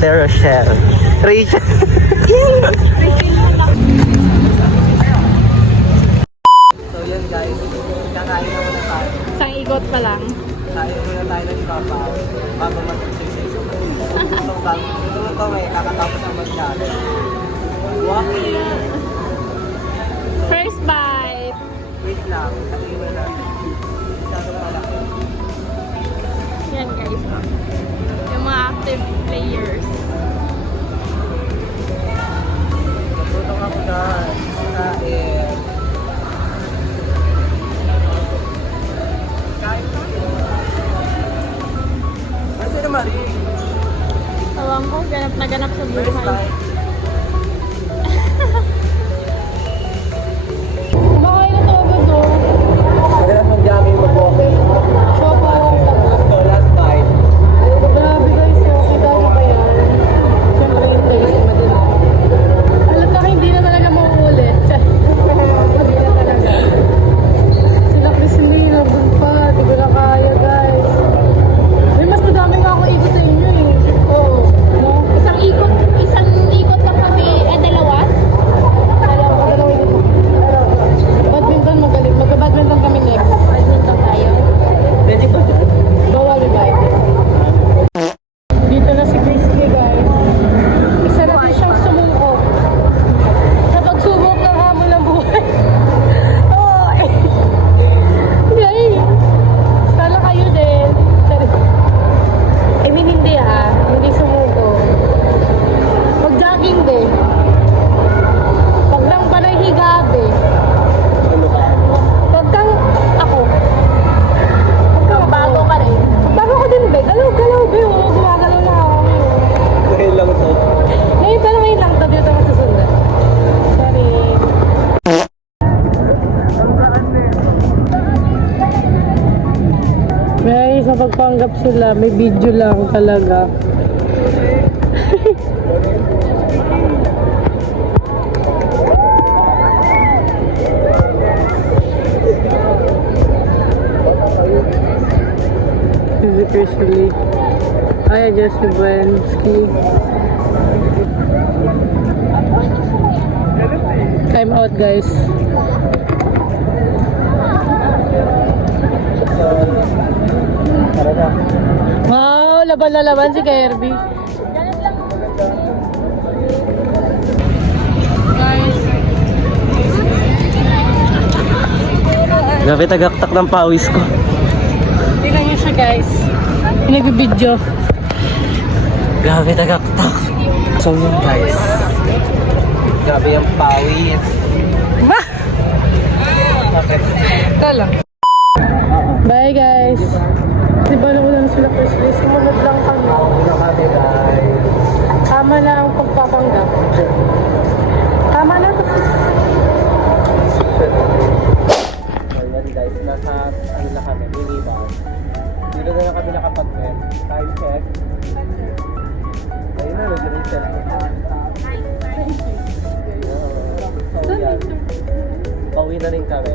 Ate Rochelle. Rachel. So yun guys, kakain na muna tayo. Isang ikot pa lang. Kain muna tayo ng sabaw bago mag-exercise. Tulong ko may kakatapos ang masyado. Walking. First bite. Wait lang, kain mo na. Masyado malaki. Yan guys. Yung mga active players. Tutong ako guys. Kain. Kain tayo. Kasi na Marie. Tawang ko, ganap na ganap sa First buhay. time. Kumakain na to agad o. Madalas mag-jogging mag-walking. Choco. So last bite. Grabe guys, kita nyo ba yan? Siyempre yung guys, madali. Halat na hindi na talaga mauulit. Hindi na talaga. Sila Chris hindi na pa. Di ko na kaya guys. May mas madami nga ako ikot sa inyo eh. Oo. No? Isang ikot lang kami, dalawa? Dalawa ikot. Badminton magaling. Magka-badminton kami next. Badminton tayo. Pwede ba dyan? Bawal ba? Dito na si Crispy guys. Isa na din siyang sumungkot. Sa pagsubok ng hamon ng buhay. Oh, Guys, sana kayo din. I mean, hindi ha. Hindi sumuko. Mag-jogging din. Pag lang panay higabi. Pag kang ako. Pag kang bago ka rin. Bago ko din be. Galaw-galaw be. Oo, gumagalaw na ako. Ngayon lang to. Ngayon pala ngayon lang. Tabi ito masusundan. Sorry. Guys, sa pagpanggap sila, may video lang talaga. This is officially. Hi, Jesse Buenski. Time out, guys. Tara na. Wow, laban na laban si Kirby. Guys, Grabe tagaktak ng pawis ko. tingnan niyo siya guys. Nagbibideo. Grabe tagaktak. So yun guys. Grabe yung pawis. Ma! Bakit? Tala. Bye guys. Diba na ulan sila first place? Sumunod lang kami. Ano kami guys? Tama na ang pagpapanggap. Tama na to. So yan guys, nasa ano na kami, minibar. Dito na lang kami nakapag-rent. Time check. Ayun na, nag-rachel. So yan. Pauwi na rin kami.